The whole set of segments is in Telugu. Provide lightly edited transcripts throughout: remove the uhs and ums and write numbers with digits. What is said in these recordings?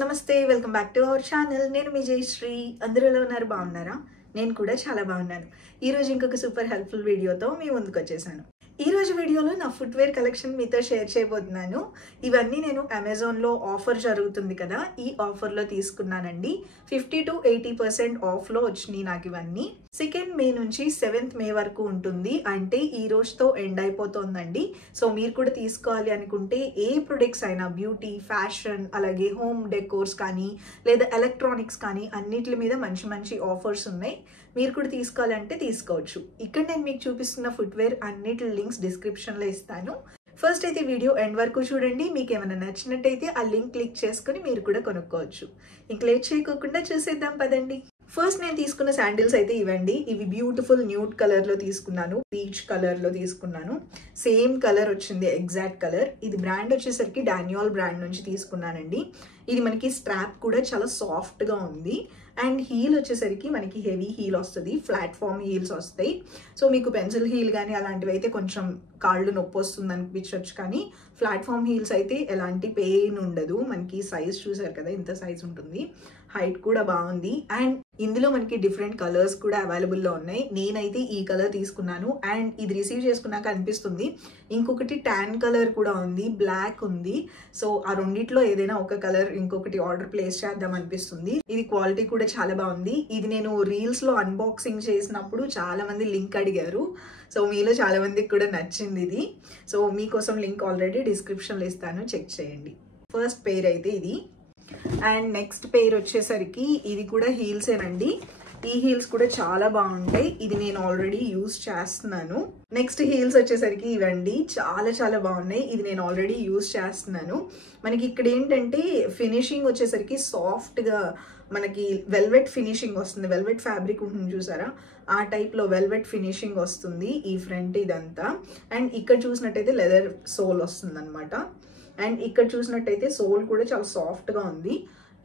నమస్తే welcome back to our channel. నేను మీ జయశ్రీ. అందరూ ఎలా ఉన్నారు? బాగున్నారా? నేను కూడా చాలా బాగున్నాను. ఈరోజు ఇంకొక సూపర్ హెల్ప్ఫుల్ వీడియోతో మీ ముందుకు వచ్చేసాను. ఈరోజు వీడియోలో నా ఫుట్వేర్ కలెక్షన్ మీతో షేర్ చేయబోతున్నాను. ఇవన్నీ నేను అమెజాన్లో ఆఫర్ జరుగుతుంది కదా, ఈ ఆఫర్లో తీసుకున్నానండి. 50 to 80% ఆఫ్లో వచ్చినాయి నాకు ఇవన్నీ. 2nd మే నుంచి 7th మే వరకు ఉంటుంది, అంటే ఈ రోజుతో ఎండ్ అయిపోతుందండి. సో మీరు కూడా తీసుకోవాలి అనుకుంటే ఏ ప్రొడక్ట్స్ అయినా, బ్యూటీ, ఫ్యాషన్, అలాగే హోమ్ డెకోర్స్ కానీ లేదా ఎలక్ట్రానిక్స్ కానీ అన్నిటి మీద మంచి మంచి ఆఫర్స్ ఉన్నాయి. మీరు కూడా తీసుకోవాలంటే తీసుకోవచ్చు. ఇక్కడ నేను మీకు చూపిస్తున్న ఫుట్వేర్ అన్నిటి లింక్స్ డిస్క్రిప్షన్లో ఇస్తాను. ఫస్ట్ అయితే వీడియో ఎండ్ వరకు చూడండి. మీకు ఏమైనా నచ్చినట్టయితే ఆ లింక్ క్లిక్ చేసుకుని మీరు కూడా కొనుక్కోవచ్చు. ఇంక లేట్ చేయకోకుండా చూసేద్దాం పదండి. ఫస్ట్ నేను తీసుకున్న శాండిల్స్ అయితే ఇవండి. ఇవి బ్యూటిఫుల్ న్యూడ్ కలర్లో తీసుకున్నాను, పీచ్ కలర్లో తీసుకున్నాను. సేమ్ కలర్ వచ్చింది, ఎగ్జాక్ట్ కలర్. ఇది బ్రాండ్ వచ్చేసరికి డానియల్ బ్రాండ్ నుంచి తీసుకున్నానండి. ఇది మనకి స్ట్రాప్ కూడా చాలా సాఫ్ట్గా ఉంది. అండ్ హీల్ వచ్చేసరికి మనకి హెవీ హీల్ వస్తుంది, ప్లాట్ఫామ్ హీల్స్ వస్తాయి. సో మీకు పెన్సిల్ హీల్ కానీ అలాంటివి అయితే కొంచెం కాళ్ళు నొప్పి వస్తుంది అనిపించవచ్చు, కానీ ప్లాట్ఫామ్ హీల్స్ అయితే ఎలాంటి పెయిన్ ఉండదు. మనకి సైజ్ చూసారు కదా, ఇంత సైజ్ ఉంటుంది. హైట్ కూడా బాగుంది. అండ్ ఇందులో మనకి డిఫరెంట్ కలర్స్ కూడా అవైలబుల్లో ఉన్నాయి. నేనైతే ఈ కలర్ తీసుకున్నాను. అండ్ ఇది రిసీవ్ చేసుకున్నాక అనిపిస్తుంది ఇంకొకటి ట్యాన్ కలర్ కూడా ఉంది, బ్లాక్ ఉంది. సో ఆ రెండిట్లో ఏదైనా ఒక కలర్ ఇంకొకటి ఆర్డర్ ప్లేస్ చేద్దాం అనిపిస్తుంది. ఇది క్వాలిటీ కూడా చాలా బాగుంది. ఇది నేను రీల్స్లో అన్బాక్సింగ్ చేసినప్పుడు చాలా మంది లింక్ అడిగారు. సో మీలో చాలా మందికి కూడా నచ్చింది ఇది. సో మీకోసం లింక్ ఆల్రెడీ డిస్క్రిప్షన్లో ఇస్తాను, చెక్ చేయండి. ఫస్ట్ పెయిర్ అయితే ఇది. అండ్ నెక్స్ట్ పెయిర్ వచ్చేసరికి ఇది కూడా హీల్సేనండి. ఈ హీల్స్ కూడా చాలా బాగుంటాయి. ఇది నేను ఆల్రెడీ యూజ్ చేస్తున్నాను. నెక్స్ట్ హీల్స్ వచ్చేసరికి ఇవండి, చాలా చాలా బాగున్నాయి. ఇది నేను ఆల్రెడీ యూజ్ చేస్తున్నాను. మనకి ఇక్కడ ఏంటంటే ఫినిషింగ్ వచ్చేసరికి సాఫ్ట్గా మనకి వెల్వెట్ ఫినిషింగ్ వస్తుంది. వెల్వెట్ ఫ్యాబ్రిక్ ఉంటుంది చూసారా, ఆ టైప్లో వెల్వెట్ ఫినిషింగ్ వస్తుంది ఈ ఫ్రంట్ ఇదంతా. అండ్ ఇక్కడ చూసినట్టయితే లెదర్ సోల్ వస్తుంది అనమాట. అండ్ ఇక్కడ చూసినట్టయితే సోల్ కూడా చాలా సాఫ్ట్గా ఉంది.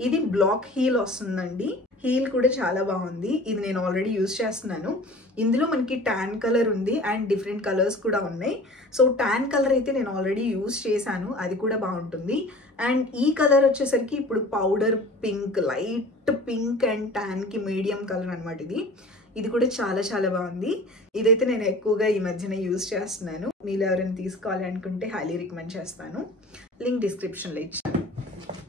ఇది బ్లాక్ హీల్ వస్తుందండి. హీల్ కూడా చాలా బాగుంది. ఇది నేను ఆల్రెడీ యూజ్ చేస్తున్నాను. ఇందులో మనకి ట్యాన్ కలర్ ఉంది అండ్ డిఫరెంట్ కలర్స్ కూడా ఉన్నాయి. సో ట్యాన్ కలర్ అయితే నేను ఆల్రెడీ యూజ్ చేశాను, అది కూడా బాగుంటుంది. అండ్ ఈ కలర్ వచ్చేసరికి ఇప్పుడు powder pink, light pink and ట్యాన్కి మీడియం కలర్ అనమాట ఇది. ఇది కూడా చాలా చాలా బాగుంది. ఇదైతే నేను ఎక్కువగా ఈ మధ్యన యూజ్ చేస్తున్నాను. మీరు ఎవరైనా తీసుకోవాలి అనుకుంటే హైలీ రికమెండ్ చేస్తాను. లింక్ డిస్క్రిప్షన్లో ఇచ్చాను.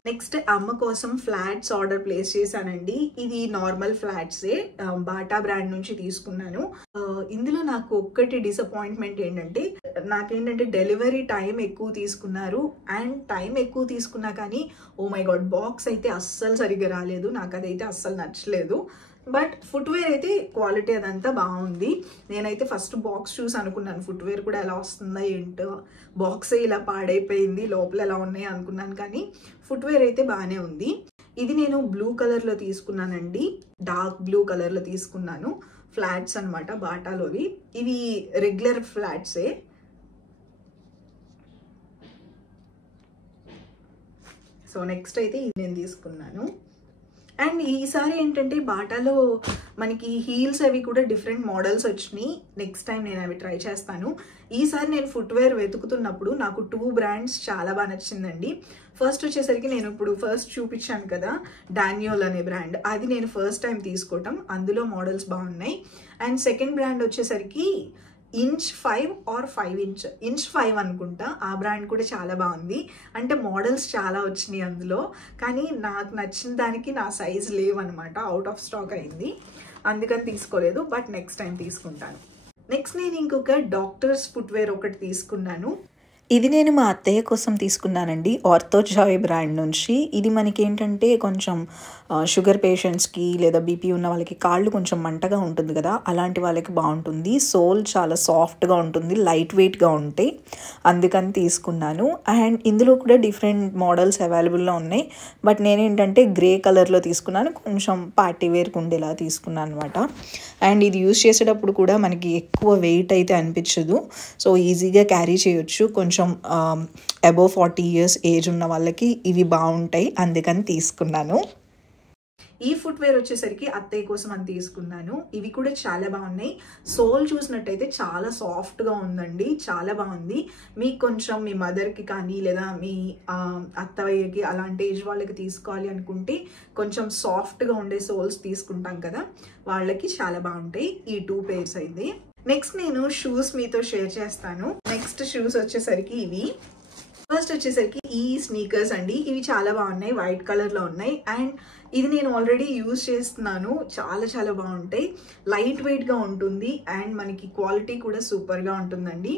నెక్స్ట్ అమ్మ కోసం ఫ్లాట్స్ ఆర్డర్ ప్లేస్ చేశానండి. ఇది నార్మల్ ఫ్లాట్సే, బాటా బ్రాండ్ నుంచి తీసుకున్నాను. ఇందులో నాకు ఒక్కటి డిసప్పాయింట్మెంట్ ఏంటంటే, నాకేంటంటే డెలివరీ టైం ఎక్కువ తీసుకున్నారు. అండ్ టైం ఎక్కువ తీసుకున్నా కానీ ఓ మై గాడ్, బాక్స్ అయితే అస్సలు సరిగ్గా రాలేదు. నాకు అదైతే అస్సలు నచ్చలేదు. బట్ ఫుట్వేర్ అయితే క్వాలిటీ అదంతా బాగుంది. నేనైతే ఫస్ట్ బాక్స్ చూసి అనుకున్నాను ఫుట్వేర్ కూడా ఎలా వస్తుందా ఏంటో, బాక్సే ఇలా పాడైపోయింది, లోపల ఎలా ఉన్నాయి అనుకున్నాను. కానీ ఫుట్వేర్ అయితే బాగానే ఉంది. ఇది నేను బ్లూ కలర్లో తీసుకున్నానండి, డార్క్ బ్లూ కలర్లో తీసుకున్నాను. ఫ్లాట్స్ అనమాట, బాటాలోవి. ఇవి రెగ్యులర్ ఫ్లాట్సే. సో నెక్స్ట్ అయితే ఇది నేను తీసుకున్నాను. అండ్ ఈసారి ఏంటంటే బాటాలో మనకి హీల్స్ అవి కూడా డిఫరెంట్ మోడల్స్ వచ్చినాయి. నెక్స్ట్ టైం నేను అవి ట్రై చేస్తాను. ఈసారి నేను ఫుట్వేర్ వెతుకుతున్నప్పుడు నాకు 2 బ్రాండ్స్ చాలా బాగా నచ్చిందండి. ఫస్ట్ వచ్చేసరికి నేను ఇప్పుడు ఫస్ట్ చూపించాను కదా, డానియల్ అనే బ్రాండ్, అది నేను ఫస్ట్ టైం తీసుకోవటం. అందులో మోడల్స్ బాగున్నాయి. అండ్ సెకండ్ బ్రాండ్ వచ్చేసరికి ఇంచ్ 5 or 5 ఇంచ్ 5 అనుకుంటా. ఆ బ్రాండ్ కూడా చాలా బాగుంది. అంటే మోడల్స్ చాలా వచ్చినాయి అందులో, కానీ నాకు నచ్చిన దానికి నా సైజ్ లేవన్నమాట, అవుట్ ఆఫ్ స్టాక్ అయింది. అందుకని తీసుకోలేదు. బట్ నెక్స్ట్ టైం తీసుకుంటాను. నెక్స్ట్ నేను ఇంకొక డాక్టర్స్ ఫుట్వేర్ ఒకటి తీసుకున్నాను. ఇది నేను మా అత్తయ్య కోసం తీసుకున్నానండి, ఆర్థోజాయ్ బ్రాండ్ నుంచి. ఇది మనకి ఏంటంటే కొంచెం షుగర్ పేషెంట్స్కి లేదా బీపీ ఉన్న వాళ్ళకి కాళ్ళు కొంచెం మంటగా ఉంటుంది కదా, అలాంటి వాళ్ళకి బాగుంటుంది. సోల్ చాలా సాఫ్ట్గా ఉంటుంది, లైట్ వెయిట్గా ఉంటాయి, అందుకని తీసుకున్నాను. అండ్ ఇందులో కూడా డిఫరెంట్ మోడల్స్ అవైలబుల్లో ఉన్నాయి. బట్ నేనేంటంటే గ్రే కలర్లో తీసుకున్నాను, కొంచెం పార్టీ వేర్కి ఉండేలా తీసుకున్నాను అనమాట. అండ్ ఇది యూజ్ చేసేటప్పుడు కూడా మనకి ఎక్కువ వెయిట్ అయితే అనిపించదు. సో ఈజీగా క్యారీ చేయొచ్చు. కొంచెం అబోవ్ 40 years ఏజ్ ఉన్న వాళ్ళకి ఇవి బాగుంటాయి, అందుకని తీసుకున్నాను. ఈ ఫుట్వేర్ వచ్చేసరికి అత్తయ్య కోసం అని తీసుకున్నాను. ఇవి కూడా చాలా బాగున్నాయి. సోల్ చూసినట్టయితే చాలా సాఫ్ట్గా ఉందండి, చాలా బాగుంది. మీకు కొంచెం మీ మదర్కి కానీ లేదా మీ అత్తయ్యకి అలాంటి ఏజ్ వాళ్ళకి తీసుకోవాలి అనుకుంటే కొంచెం సాఫ్ట్గా ఉండే సోల్స్ తీసుకుంటాం కదా, వాళ్ళకి చాలా బాగుంటాయి ఈ 2 pairs అయితే. నెక్స్ట్ నేను షూస్ మీతో షేర్ చేస్తాను. నెక్స్ట్ షూస్ వచ్చేసరికి ఇవి. ఫస్ట్ వచ్చేసరికి ఈ స్నీకర్స్ అండి. ఇవి చాలా బాగున్నాయి, వైట్ కలర్లో ఉన్నాయి. అండ్ ఇది నేను ఆల్రెడీ యూజ్ చేస్తున్నాను, చాలా చాలా బాగుంటాయి. లైట్ వెయిట్గా ఉంటుంది అండ్ మనకి క్వాలిటీ కూడా సూపర్గా ఉంటుందండి.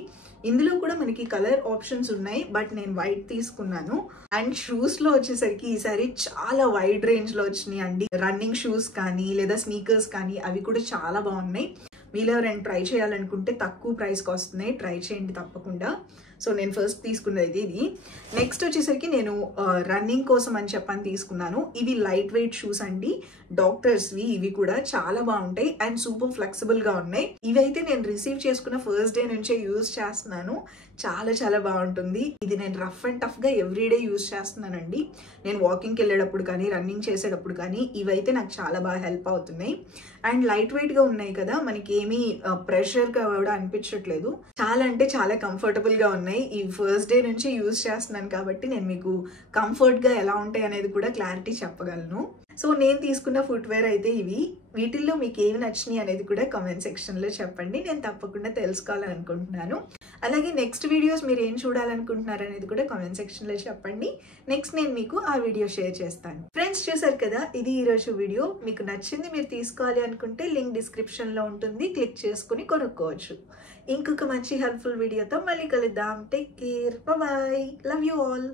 ఇందులో కూడా మనకి కలర్ ఆప్షన్స్ ఉన్నాయి, బట్ నేను వైట్ తీసుకున్నాను. అండ్ షూస్లో వచ్చేసరికి ఈసారి చాలా వైడ్ రేంజ్లో వచ్చినాయి అండి. రన్నింగ్ షూస్ కానీ లేదా స్నీకర్స్ కానీ అవి కూడా చాలా బాగున్నాయి. మీలో ఎవరైనా ట్రై చేయాలనుకుంటే తక్కువ ప్రైస్కి వస్తున్నాయి, ట్రై చేయండి తప్పకుండా. సో నేను ఫస్ట్ తీసుకున్నది ఇది. నెక్స్ట్ వచ్చేసరికి నేను రన్నింగ్ కోసం అని చెప్పని తీసుకున్నాను. ఇవి లైట్ వెయిట్ షూస్ అండి, డాక్టర్స్వి. ఇవి కూడా చాలా బాగుంటాయి అండ్ సూపర్ ఫ్లెక్సిబుల్గా ఉన్నాయి. ఇవైతే నేను రిసీవ్ చేసుకున్న ఫస్ట్ డే నుంచే యూజ్ చేస్తున్నాను, చాలా చాలా బాగుంటుంది. ఇది నేను రఫ్ అండ్ టఫ్గా ఎవ్రీడే యూజ్ చేస్తున్నానండి. నేను వాకింగ్కి వెళ్ళేటప్పుడు కానీ రన్నింగ్ చేసేటప్పుడు కానీ ఇవైతే నాకు చాలా బాగా హెల్ప్ అవుతున్నాయి. అండ్ లైట్ వెయిట్గా ఉన్నాయి కదా, మనకి ఏమీ ప్రెషర్గా కూడా అనిపించట్లేదు. చాలా అంటే చాలా కంఫర్టబుల్గా ఉన్నాయి. ఈ ఫస్ట్ డే నుంచి యూజ్ చేస్తున్నాను కాబట్టి నేను మీకు కంఫర్ట్గా ఎలా ఉంటాయి అనేది కూడా క్లారిటీ చెప్పగలను. సో నేను తీసుకున్న ఫుట్వేర్ అయితే ఇవి. వీటిల్లో మీకు ఏమి నచ్చినాయి అనేది కూడా కామెంట్ సెక్షన్లో చెప్పండి, నేను తప్పకుండా తెలుసుకోవాలని అనుకుంటున్నాను. అలాగే నెక్స్ట్ వీడియోస్ మీరు ఏం చూడాలనుకుంటున్నారు అనేది కూడా కామెంట్ సెక్షన్లో చెప్పండి. నెక్స్ట్ నేను మీకు ఆ వీడియో షేర్ చేస్తాను. ఫ్రెండ్స్, చూసారు కదా, ఇది ఈరోజు వీడియో. మీకు నచ్చింది, మీరు తీసుకోవాలి అనుకుంటే లింక్ డిస్క్రిప్షన్లో ఉంటుంది, క్లిక్ చేసుకుని కొనుక్కోవచ్చు. ఇంకొక మంచి హెల్ప్ఫుల్ వీడియోతో మళ్ళీ కలుద్దాం. Take care, bye, love you all.